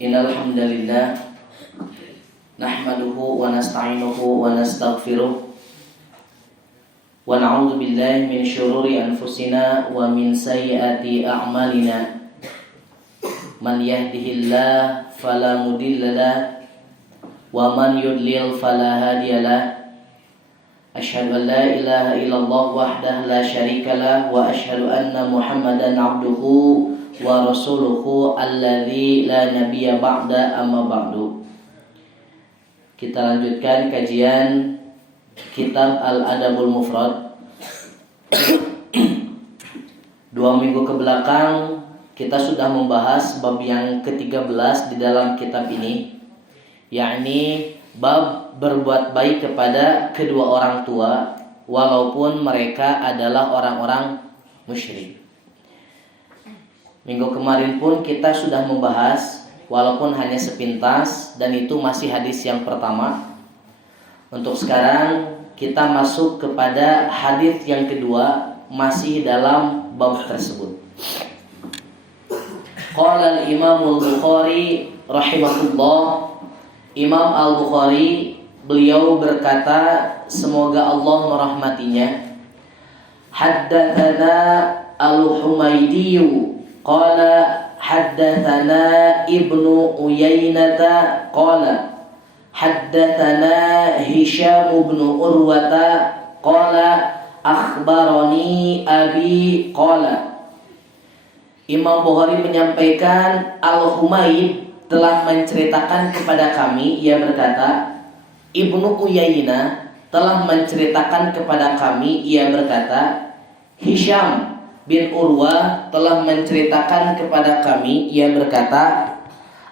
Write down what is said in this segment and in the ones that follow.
Innal hamdalillah nahmaduhu wa nasta'inuhu wa nastaghfiruh wa na'udzu billahi min syururi anfusina wa min sayyiati a'malina. Man yahdihillahu fala mudhillalah wa man yudlil fala hadiyalah. Asyhadu an la ilaha illallah wahdahu la syarikalah wa asyhadu anna Muhammadan abduhu wa rasuluhu alladzi la nabiyya ba'da amma ba'du. Kita lanjutkan kajian kitab Al-Adabul Mufrad. 2 minggu ke belakang kita sudah membahas bab yang ke-13 di dalam kitab ini, yakni bab berbuat baik kepada kedua orang tua walaupun mereka adalah orang-orang musyrik. Minggu kemarin pun kita sudah membahas walaupun hanya sepintas, dan itu masih hadis yang pertama. Untuk sekarang kita masuk kepada hadis yang kedua, masih dalam bab tersebut. Qala al-Imam al-Bukhari rahimahullah. Imam al-Bukhari beliau berkata, semoga Allah merahmatinya, haddatsana al-Humaydi qala haddatsana Ibnu Uyainata qala haddatsana Hisham bin Urwata qala akhbarani abi qala. Imam Bukhari menyampaikan Al-Humaid telah menceritakan kepada kami, ia berkata, Ibnu Uyainah telah menceritakan kepada kami, ia berkata, Hisham bin Urwah telah menceritakan kepada kami, ia berkata,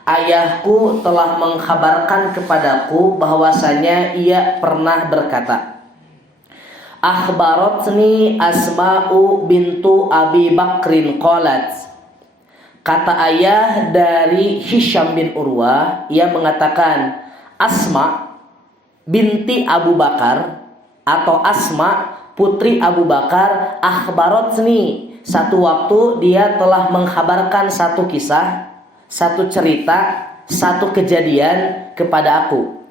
ayahku telah mengkhabarkan kepadaku bahwasanya ia pernah berkata, akhbaratni Asma'u bintu Abi Bakrin qalat. Kata ayah dari Hisham bin Urwah, ia mengatakan, Asma binti Abu Bakar atau Asma putri Abu Bakar, akhbaratni, satu waktu dia telah mengkhabarkan satu kisah, satu cerita, satu kejadian kepada aku.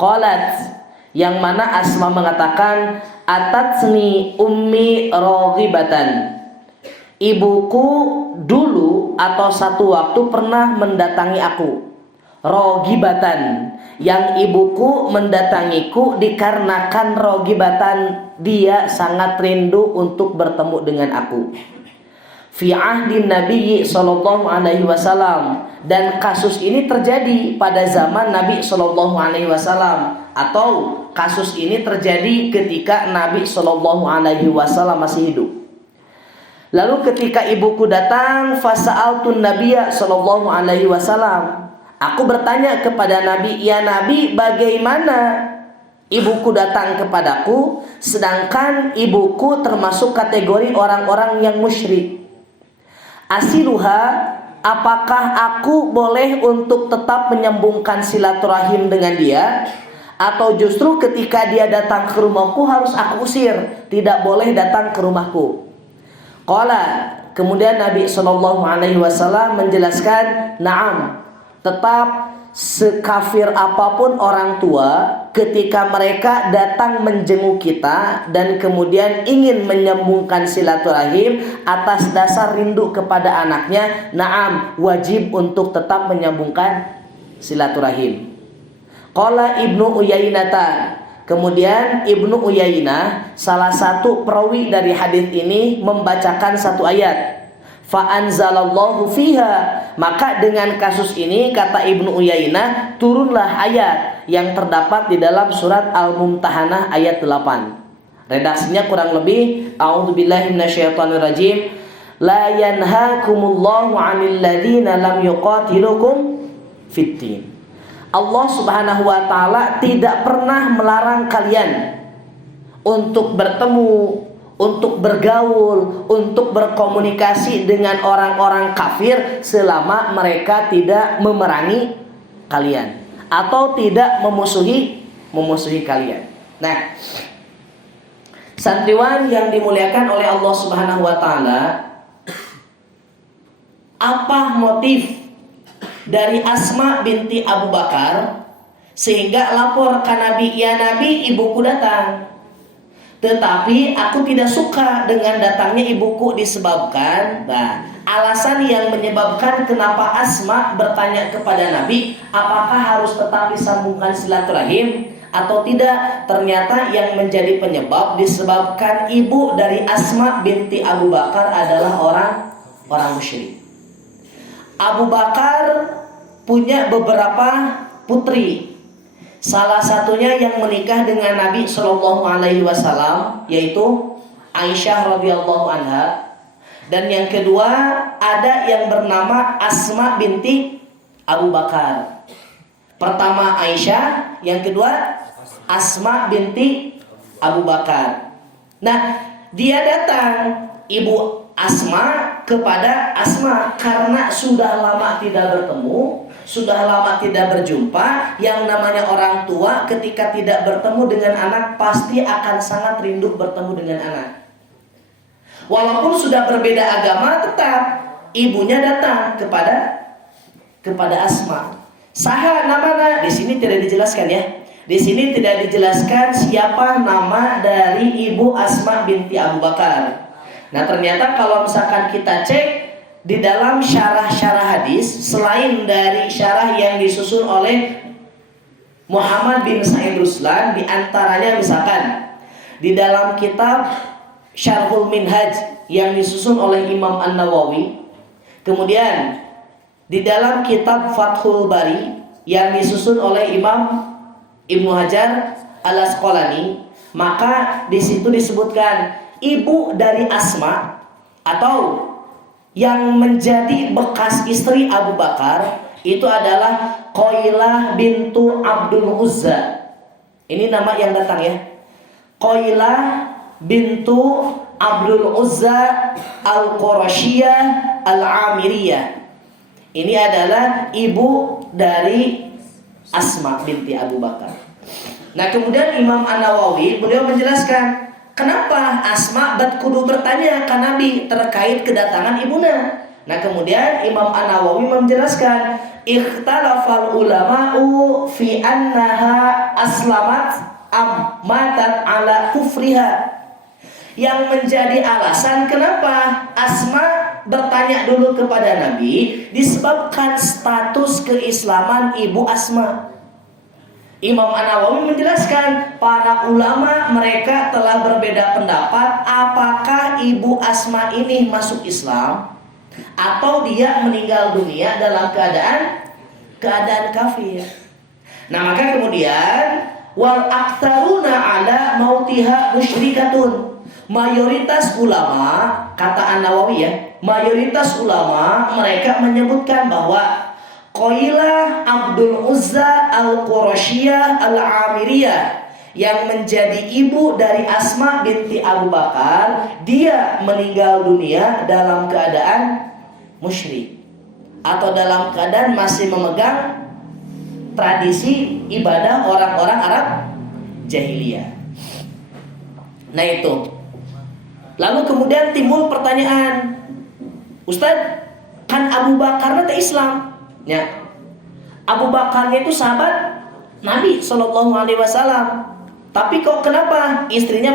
Qalat, yang mana Asma mengatakan, atatsni ummi raghibatan. Ibuku dulu atau satu waktu pernah mendatangi aku. Raghibatan, yang ibuku mendatangiku dikarenakan raghibatan, dia sangat rindu untuk bertemu dengan aku. Fi ahdin Nabi sallallahu alaihi wasallam, dan kasus ini terjadi pada zaman Nabi sallallahu alaihi wasallam, atau kasus ini terjadi ketika Nabi sallallahu alaihi wasallam masih hidup. Lalu ketika ibuku datang, fasa'altun Nabiyya sallallahu alaihi wasallam, aku bertanya kepada Nabi, ya Nabi, bagaimana ibuku datang kepadaku sedangkan ibuku termasuk kategori orang-orang yang musyrik? Asiluha, apakah aku boleh untuk tetap menyambungkan silaturahim dengan dia, atau justru ketika dia datang ke rumahku harus aku usir, tidak boleh datang ke rumahku? Qala, kemudian Nabi sallallahu alaihi wasallam menjelaskan, na'am, tetap sekafir apapun orang tua, ketika mereka datang menjenguk kita dan kemudian ingin menyambungkan silaturahim atas dasar rindu kepada anaknya, na'am, wajib untuk tetap menyambungkan silaturahim. Qala Ibnu Uyainata, kemudian Ibnu Uyainah, salah satu perawi dari hadis ini, membacakan satu ayat. Fa'anzalallahu fiha, maka dengan kasus ini, kata Ibnu Uyainah, turunlah ayat yang terdapat di dalam surat Al-Mumtahanah ayat 8. Redaksinya kurang lebih, a'udzubillahi minasyaitonirrajim, la yanhakumullahu 'anil ladzina lam yuqatilukum fiddin. Allah Subhanahu wa taala tidak pernah melarang kalian untuk bertemu, untuk bergaul, untuk berkomunikasi dengan orang-orang kafir selama mereka tidak memerangi kalian atau tidak memusuhi kalian. Nah, santriwan yang dimuliakan oleh Allah Subhanahu wa taala, apa motif dari Asma binti Abu Bakar, sehingga lapor ke Nabi, "Ya Nabi, ibuku datang. Tetapi aku tidak suka dengan datangnya ibuku disebabkan." Nah, alasan yang menyebabkan kenapa Asma bertanya kepada Nabi, apakah harus tetap disambungkan silaturahim atau tidak? Ternyata yang menjadi penyebab disebabkan ibu dari Asma binti Abu Bakar adalah orang musyrik. Abu Bakar punya beberapa putri. Salah satunya yang menikah dengan Nabi Shallallahu Alaihi Wasallam, yaitu Aisyah radhiyallahu anha. Dan yang kedua ada yang bernama Asma binti Abu Bakar. Pertama Aisyah, yang kedua Asma binti Abu Bakar. Nah, dia datang, ibu Asma, kepada Asma karena sudah lama tidak bertemu, sudah lama tidak berjumpa. Yang namanya orang tua ketika tidak bertemu dengan anak pasti akan sangat rindu bertemu dengan anak. Walaupun sudah berbeda agama, tetap ibunya datang kepada Asma. Saha namanya di sini tidak dijelaskan ya. Di sini tidak dijelaskan siapa nama dari ibu Asma binti Abu Bakar. Nah, ternyata kalau misalkan kita cek di dalam syarah-syarah hadis, selain dari syarah yang disusun oleh Muhammad bin Sa'id Ruslan, di antaranya misalkan di dalam kitab Syarhul Minhaj yang disusun oleh Imam An-Nawawi, kemudian di dalam kitab Fathul Bari yang disusun oleh Imam Ibnu Hajar Al-Asqalani, maka di situ disebutkan ibu dari Asma atau yang menjadi bekas istri Abu Bakar itu adalah Qailah bintu Abdul Uzza. Ini nama yang datang ya. Qailah bintu Abdul Uzza Al-Qurasyiyah Al-Amiriyah. Ini adalah ibu dari Asma binti Abu Bakar. Nah, kemudian Imam An-Nawawi beliau menjelaskan kenapa Asma kudu bertanya ke Nabi terkait kedatangan ibuna. Nah, kemudian Imam An-Nawawi menjelaskan ikhtalafal ulama'u fi annaha aslamat am matat ala kufriha. Yang menjadi alasan kenapa Asma bertanya dulu kepada Nabi disebabkan status keislaman ibu Asma. Imam An-Nawawi menjelaskan para ulama mereka telah berbeda pendapat apakah ibu Asma ini masuk Islam atau dia meninggal dunia dalam keadaan kafir. Nah, maka kemudian wal aktsaruna ala mautiha musyrikatun. Mayoritas ulama, kata An-Nawawi ya, mayoritas ulama mereka menyebutkan bahwa Qailah Abdul Uzza Al-Qurasyiyah Al-Amiriyah yang menjadi ibu dari Asma binti Abu Bakar, dia meninggal dunia dalam keadaan musyrik atau dalam keadaan masih memegang tradisi ibadah orang-orang Arab jahiliyah. Nah, itu. Lalu kemudian timbul pertanyaan, Ustadz, kan Abu Bakar itu Islam? Ya, Abu Bakarnya itu sahabat Nabi Shallallahu Alaihi Wasallam. Tapi kok kenapa istrinya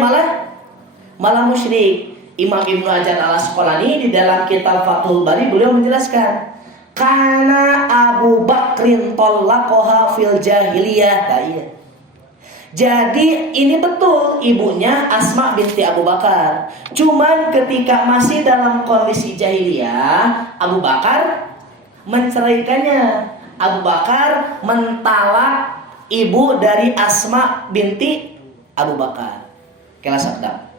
malah musyrik? Imam Ibnu Hajar Al-Asqalani di dalam kitab Fathul Bari beliau menjelaskan, karena Abu Bakrin tallaqaha fil jahiliyah. Jadi ini betul ibunya Asma binti Abu Bakar. Cuman ketika masih dalam kondisi jahiliyah, Abu Bakar menceraikannya. Abu Bakar mentalak ibu dari Asma binti Abu Bakar. Kelas sabda.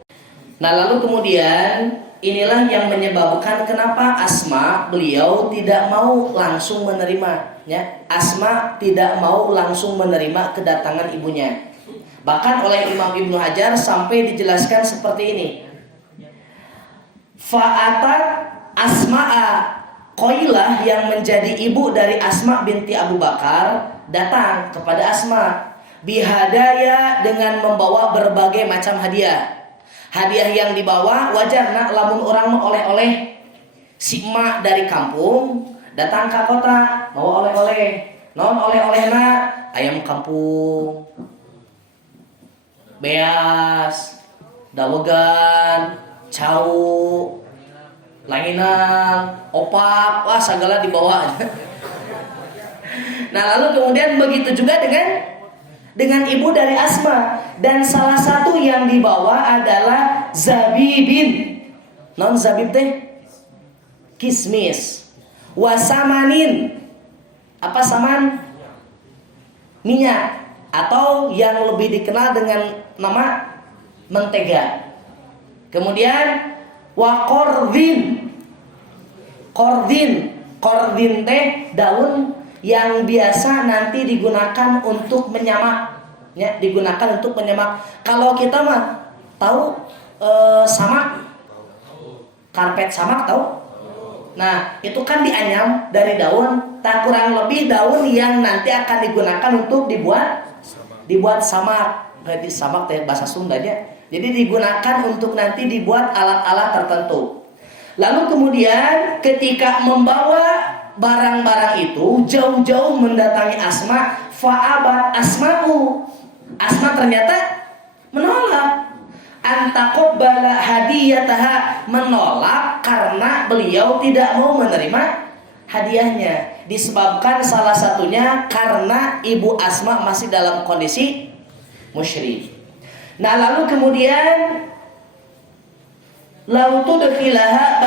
Nah, lalu kemudian inilah yang menyebabkan kenapa Asma beliau tidak mau langsung menerima. Ya, Asma tidak mau langsung menerima kedatangan ibunya. Bahkan oleh Imam Ibnu Hajar sampai dijelaskan seperti ini. Fa'atat Asma'a, Qailah yang menjadi ibu dari Asma binti Abu Bakar datang kepada Asma bihadaya dengan membawa berbagai macam hadiah. Hadiah yang dibawa wajar nak lamun orang oleh-oleh si emak dari kampung datang ke kota. Bawa oleh-oleh. Non oleh-olehna ayam kampung, beas, dawegan, cau, langinan, opak, wah segala dibawa. Nah, lalu kemudian begitu juga dengan ibu dari Asma, dan salah satu yang dibawa adalah zabibin. Non zabib teh kismis. Wasamanin. Apa saman? Minyak, atau yang lebih dikenal dengan nama mentega. Kemudian waqordin. Qordin teh daun yang biasa nanti digunakan untuk menyamak, ya, digunakan untuk menyamak. Kalau kita mah tahu samak, karpet samak tahu? Nah, itu kan dianyam dari daun, tak kurang lebih daun yang nanti akan digunakan untuk dibuat samak. Berarti samak teh bahasa Sundanya. Jadi digunakan untuk nanti dibuat alat-alat tertentu. Lalu kemudian ketika membawa barang-barang itu jauh-jauh mendatangi Asma, fa'abat Asma'u. Asma ternyata menolak. Antaqabbala hadiyataha, menolak karena beliau tidak mau menerima hadiahnya. Disebabkan salah satunya karena ibu Asma masih dalam kondisi musyrik. Nah, lalu kemudian lautu dakhilaha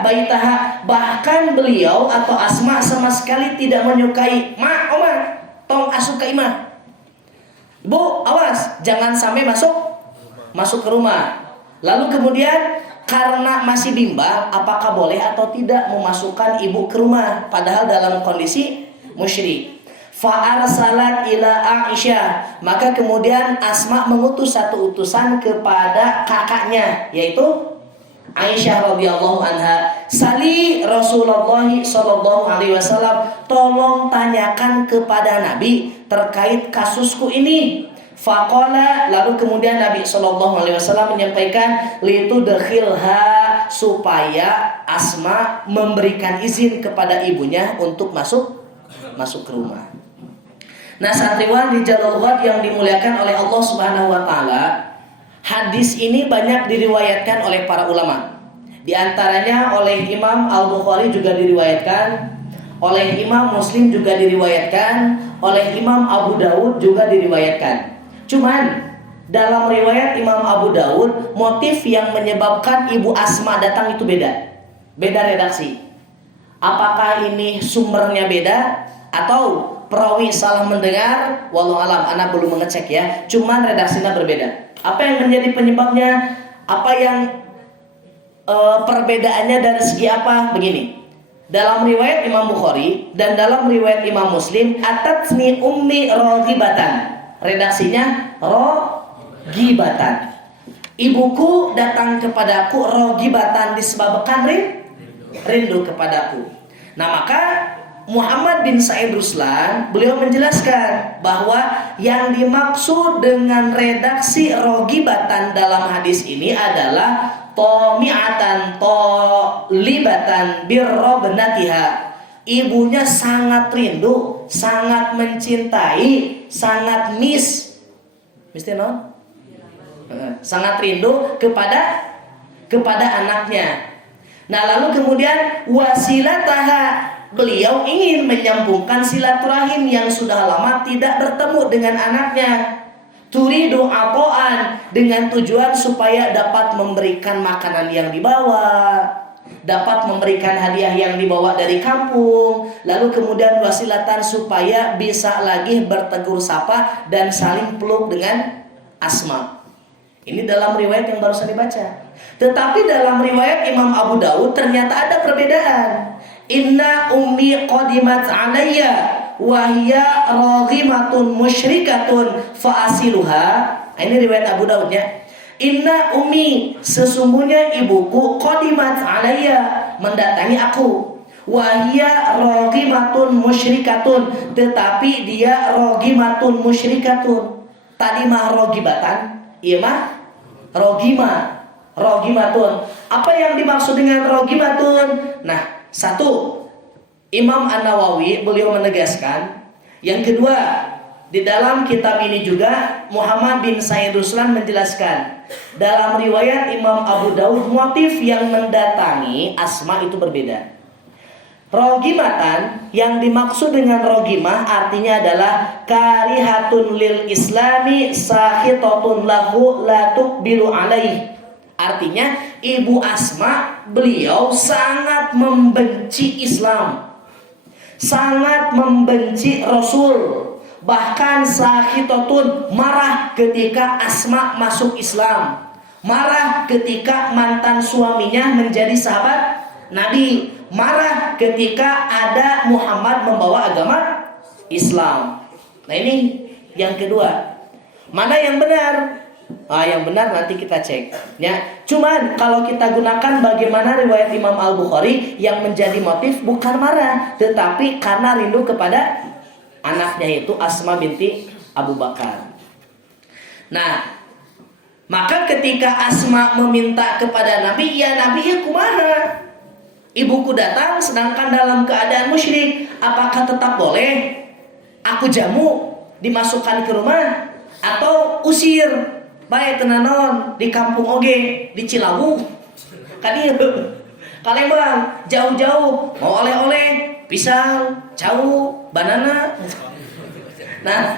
baitaha, bahkan beliau atau Asma sama sekali tidak menyukai. Oma, tong asup ke imah. Bu, awas, jangan sampai masuk ke rumah. Lalu kemudian karena masih bimbang apakah boleh atau tidak memasukkan ibu ke rumah padahal dalam kondisi musyrik. Fa'arsalat ila Aisyah, maka kemudian Asma mengutus satu utusan kepada kakaknya, yaitu Aisyah radhiyallahu anha. Sali Rasulullah sallallahu alaihi wasallam, tolong tanyakan kepada Nabi terkait kasusku ini. Faqala, lalu kemudian Nabi sallallahu alaihi wasallam menyampaikan litudkhilha, supaya Asma memberikan izin kepada ibunya untuk masuk ke rumah. Nah, santriwan di Jalul Ghat yang dimuliakan oleh Allah Subhanahu wa taala, hadis ini banyak diriwayatkan oleh para ulama. Di antaranya oleh Imam Al-Bukhari juga diriwayatkan, oleh Imam Muslim juga diriwayatkan, oleh Imam Abu Dawud juga diriwayatkan. Cuman dalam riwayat Imam Abu Dawud, motif yang menyebabkan ibu Asma datang itu beda redaksi. Apakah ini sumbernya beda atau perawi salah mendengar? Wallahu alam, anak belum mengecek ya. Cuman redaksinya berbeda. Apa yang menjadi penyebabnya? Apa yang perbedaannya dari segi apa? Begini. Dalam riwayat Imam Bukhari dan dalam riwayat Imam Muslim, atatni ummi roghibatan. Redaksinya roghibatan. Ibuku datang kepadaku roghibatan, disebabkan rindu kepadaku. Nah, maka Muhammad bin Sa'id Ruslan beliau menjelaskan bahwa yang dimaksud dengan redaksi roghibatan dalam hadis ini adalah tomi'atan tolibatan birrobnatiha. Ibunya sangat rindu, sangat mencintai, sangat mesti non? Sangat rindu kepada anaknya. Nah, lalu kemudian wasilataha, beliau ingin menyambungkan silaturahim yang sudah lama tidak bertemu dengan anaknya. Turidu atoan, dengan tujuan supaya dapat memberikan makanan yang dibawa, dapat memberikan hadiah yang dibawa dari kampung. Lalu kemudian wasilatan, supaya bisa lagi bertegur sapa dan saling peluk dengan Asma. Ini dalam riwayat yang barusan dibaca. Tetapi dalam riwayat Imam Abu Dawud ternyata ada perbedaan. Inna ummi qadimat alayya wa hiya raghimatun musyrikatun fa'asiluha. Ini riwayat Abu Dawud ya. Inna ummi, sesungguhnya ibuku, qadimat alayya, mendatangi aku, wa hiya raghimatun musyrikatun, tetapi dia raghimatun musyrikatun. Tadi mah roghibatan, iya mah rogimatun. Apa yang dimaksud dengan rogimatun? Nah, satu, Imam An-Nawawi beliau menegaskan. Yang kedua, di dalam kitab ini juga Muhammad bin Said Ruslan menjelaskan, dalam riwayat Imam Abu Daud motif yang mendatangi Asma itu berbeda. Rogimatan, yang dimaksud dengan rogimah artinya adalah karihatun lil islami sahitatun lahu la tuqbilu alaih. Artinya Ibu Asma beliau sangat membenci Islam, sangat membenci Rasul. Bahkan sahitatun, marah ketika Asma masuk Islam, marah ketika mantan suaminya menjadi sahabat Nabi, marah ketika ada Muhammad membawa agama Islam. Nah ini yang kedua. Mana yang benar? Yang benar nanti kita cek ya. Cuman kalau kita gunakan bagaimana riwayat Imam Al-Bukhari, yang menjadi motif bukan marah, tetapi karena rindu kepada anaknya itu Asma binti Abu Bakar. Nah, maka ketika Asma meminta kepada Nabi, ya Nabi, ya kumaha? Ibuku datang sedangkan dalam keadaan musyrik, apakah tetap boleh aku jamu dimasukkan ke rumah atau usir? Baik tenanon di kampung oge, di Cilawu kadieu Kalembang jauh-jauh mau oleh-oleh pisang, jauh, banana. Nah,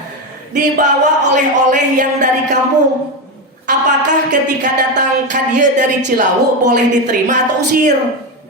dibawa oleh-oleh yang dari kampung. Apakah ketika datang kadia dari Cilawu boleh diterima atau usir?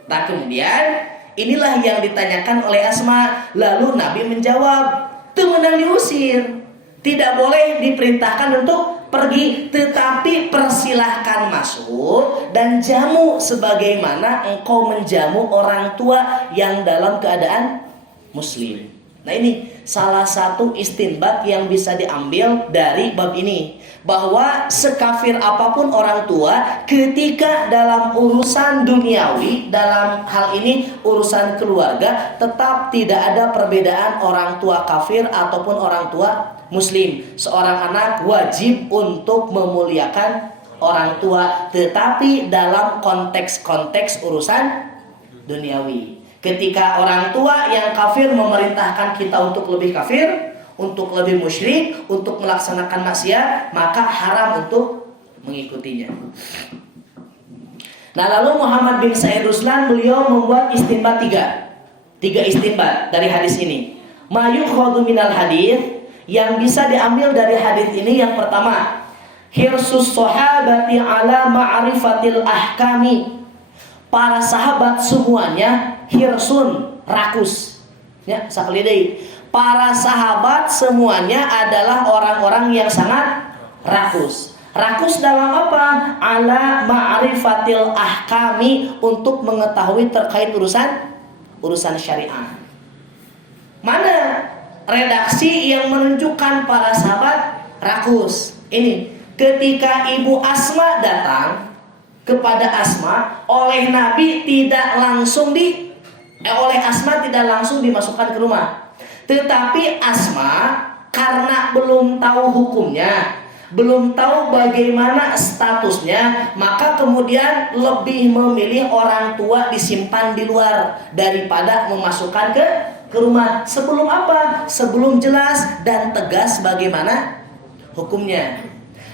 Nah kemudian inilah yang ditanyakan oleh Asma. Lalu Nabi menjawab, temenang diusir, tidak boleh diperintahkan untuk pergi, tetapi persilahkan masuk dan jamu sebagaimana engkau menjamu orang tua yang dalam keadaan muslim. Nah ini salah satu istinbat yang bisa diambil dari bab ini, bahwa sekafir apapun orang tua, ketika dalam urusan duniawi, dalam hal ini urusan keluarga, tetap tidak ada perbedaan orang tua kafir ataupun orang tua muslim. Seorang anak wajib untuk memuliakan orang tua, tetapi dalam konteks-konteks urusan duniawi. Ketika orang tua yang kafir memerintahkan kita untuk lebih kafir, untuk lebih musyrik, untuk melaksanakan maksiat, maka haram untuk mengikutinya. Nah lalu Muhammad bin Said Ruslan beliau membuat istinbat tiga istinbat dari hadis ini. Ma yukhadhu minal hadis, yang bisa diambil dari hadis ini, yang pertama, hirsus sahabati ala ma'rifatil ahkami. Para sahabat semuanya hirsun, rakus. Ya, sakali deui. Para sahabat semuanya adalah orang-orang yang sangat rakus. Rakus dalam apa? Ala ma'rifatil ahkami, untuk mengetahui terkait urusan syariah. Mana redaksi yang menunjukkan para sahabat rakus? Ini ketika Ibu Asma datang kepada Asma, oleh Nabi tidak langsung oleh Asma tidak langsung dimasukkan ke rumah. Tetapi Asma karena belum tahu hukumnya, belum tahu bagaimana statusnya, maka kemudian lebih memilih orang tua disimpan di luar daripada memasukkan ke rumah. Sebelum apa? Sebelum jelas dan tegas bagaimana hukumnya.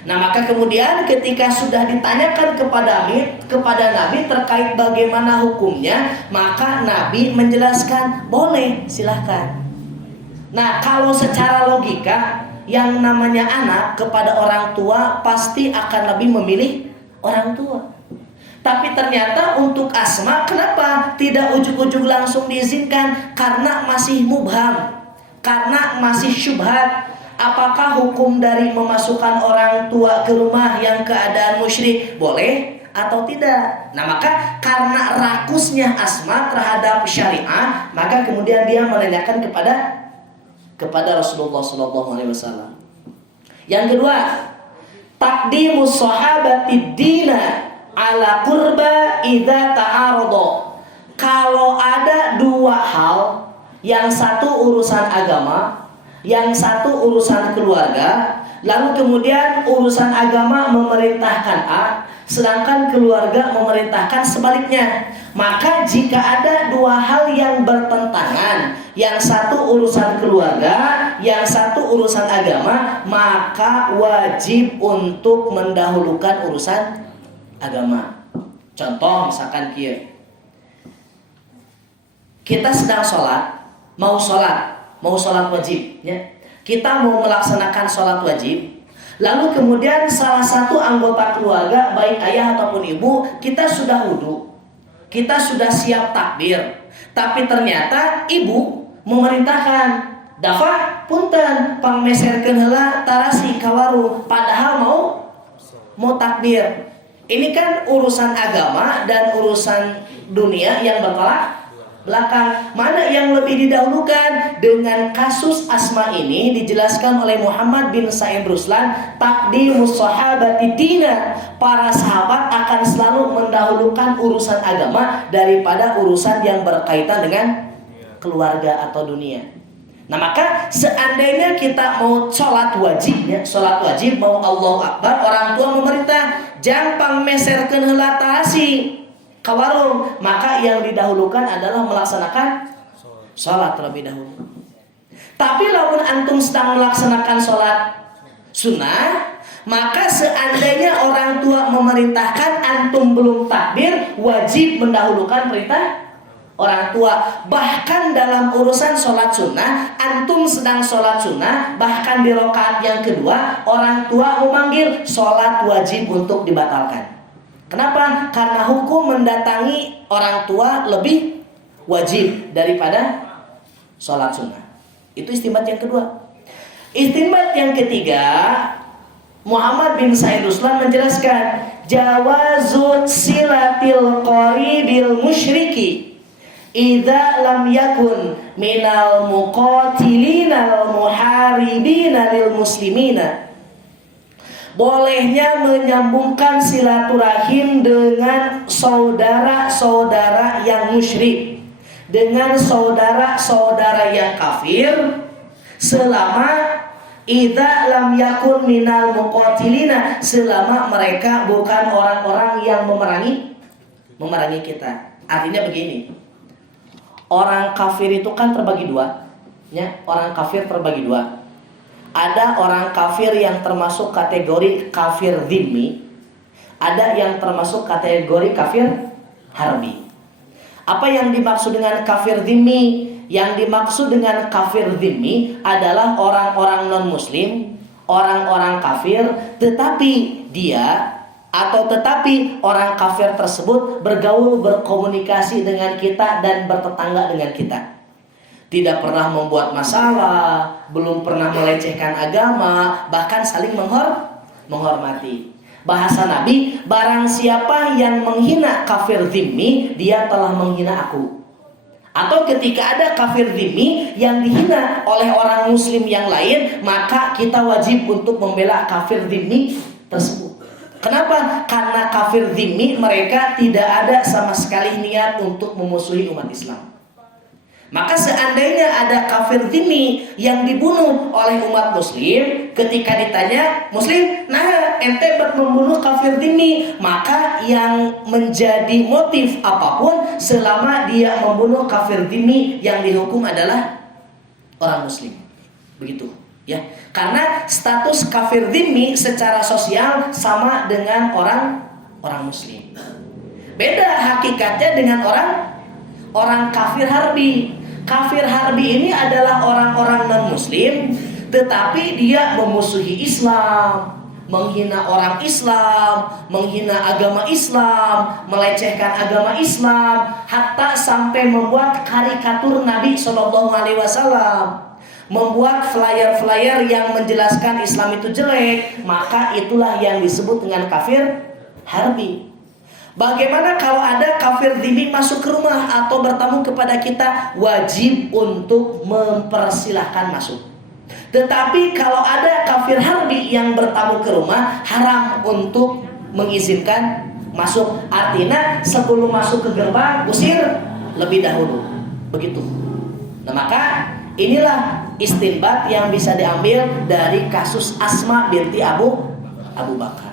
Nah maka kemudian ketika sudah ditanyakan kepada Nabi terkait bagaimana hukumnya, maka Nabi menjelaskan, boleh, silahkan. Nah kalau secara logika, yang namanya anak kepada orang tua pasti akan lebih memilih orang tua. Tapi ternyata untuk Asma, kenapa tidak ujug-ujug langsung diizinkan? Karena masih mubham, karena masih syubhat. Apakah hukum dari memasukkan orang tua ke rumah yang keadaan musyrik boleh atau tidak? Nah maka karena rakusnya Asma terhadap syariah, maka kemudian dia menanyakan kepada Rasulullah SAW. Yang kedua, taqdimus sahabati dina ala qurba idza ta'arada. Kalau ada dua hal, yang satu urusan agama, yang satu urusan keluarga, lalu kemudian urusan agama memerintahkan A, sedangkan keluarga memerintahkan sebaliknya. Maka jika ada dua hal yang bertentangan, yang satu urusan keluarga, yang satu urusan agama, maka wajib untuk mendahulukan urusan agama. Contoh misalkan kita sedang mau sholat wajib ya. Kita mau melaksanakan sholat wajib, lalu kemudian salah satu anggota keluarga, baik ayah ataupun ibu, kita sudah wudu, kita sudah siap takbir, tapi ternyata ibu memerintahkan, dafa punten pangmeserkeun heula tarasi kawaru, padahal mau takbir. Ini kan urusan agama dan urusan dunia yang bertolak belakang. Mana yang lebih didahulukan? Dengan kasus Asma ini dijelaskan oleh Muhammad bin Sa'id Ruslan, taqdimus sahabati dina, para sahabat akan selalu mendahulukan urusan agama daripada urusan yang berkaitan dengan keluarga atau dunia. Nah maka seandainya kita mau sholat wajib ya, sholat wajib mau Allahu Akbar, orang tua memerintah jangan meserkeun heula tarasi kawarung, maka yang didahulukan adalah melaksanakan sholat terlebih dahulu. Tapi lamun antum sedang melaksanakan sholat sunnah, maka seandainya orang tua memerintahkan antum belum takbir, wajib mendahulukan perintah orang tua. Bahkan dalam urusan sholat sunnah, antum sedang sholat sunnah, bahkan di rakaat yang kedua orang tua memanggil, sholat wajib untuk dibatalkan. Kenapa? Karena hukum mendatangi orang tua lebih wajib daripada sholat sunnah. Itu istinbat yang kedua. Istinbat yang ketiga, Muhammad bin Sa'id Ruslan menjelaskan jawazut silatil qaribil musyriki idza lam yakun minal muqatilinal muharibina lil muslimina. Bolehnya menyambungkan silaturahim dengan saudara-saudara yang musyrik, dengan saudara-saudara yang kafir, selama idza lam yakun minal muqatilina, selama mereka bukan orang-orang yang memerangi kita. Artinya begini, orang kafir itu kan terbagi dua ya, orang kafir terbagi dua. Ada orang kafir yang termasuk kategori kafir dhimmi, ada yang termasuk kategori kafir harbi. Apa yang dimaksud dengan kafir dhimmi? Yang dimaksud dengan kafir dhimmi adalah orang-orang non-muslim, orang-orang kafir, tetapi orang kafir tersebut bergaul, berkomunikasi dengan kita dan bertetangga dengan kita. Tidak pernah membuat masalah, belum pernah melecehkan agama, bahkan saling menghormati. Bahasa Nabi, barang siapa yang menghina kafir dhimmi, dia telah menghina aku. Atau ketika ada kafir dhimmi yang dihina oleh orang muslim yang lain, maka kita wajib untuk membela kafir dhimmi tersebut. Kenapa? Karena kafir dhimmi mereka tidak ada sama sekali niat untuk memusuhi umat Islam. Maka seandainya ada kafir dhimmi yang dibunuh oleh umat muslim, ketika ditanya muslim, nah ente membunuh kafir dhimmi, maka yang menjadi motif apapun selama dia membunuh kafir dhimmi, yang dihukum adalah orang muslim. Begitu ya. Karena status kafir dhimmi secara sosial sama dengan orang muslim. Beda hakikatnya dengan orang kafir harbi. Kafir harbi ini adalah orang-orang non-muslim, tetapi dia memusuhi Islam, menghina orang Islam, menghina agama Islam, melecehkan agama Islam, hatta sampai membuat karikatur Nabi SAW, membuat flyer-flyer yang menjelaskan Islam itu jelek. Maka itulah yang disebut dengan kafir harbi. Bagaimana kalau ada kafir dhimmi masuk ke rumah atau bertamu kepada kita? Wajib untuk mempersilahkan masuk. Tetapi kalau ada kafir harbi yang bertamu ke rumah, haram untuk mengizinkan masuk. Artinya sebelum masuk ke gerbang, usir lebih dahulu. Begitu. Nah maka inilah istinbat yang bisa diambil dari kasus Asma binti Abu Bakar.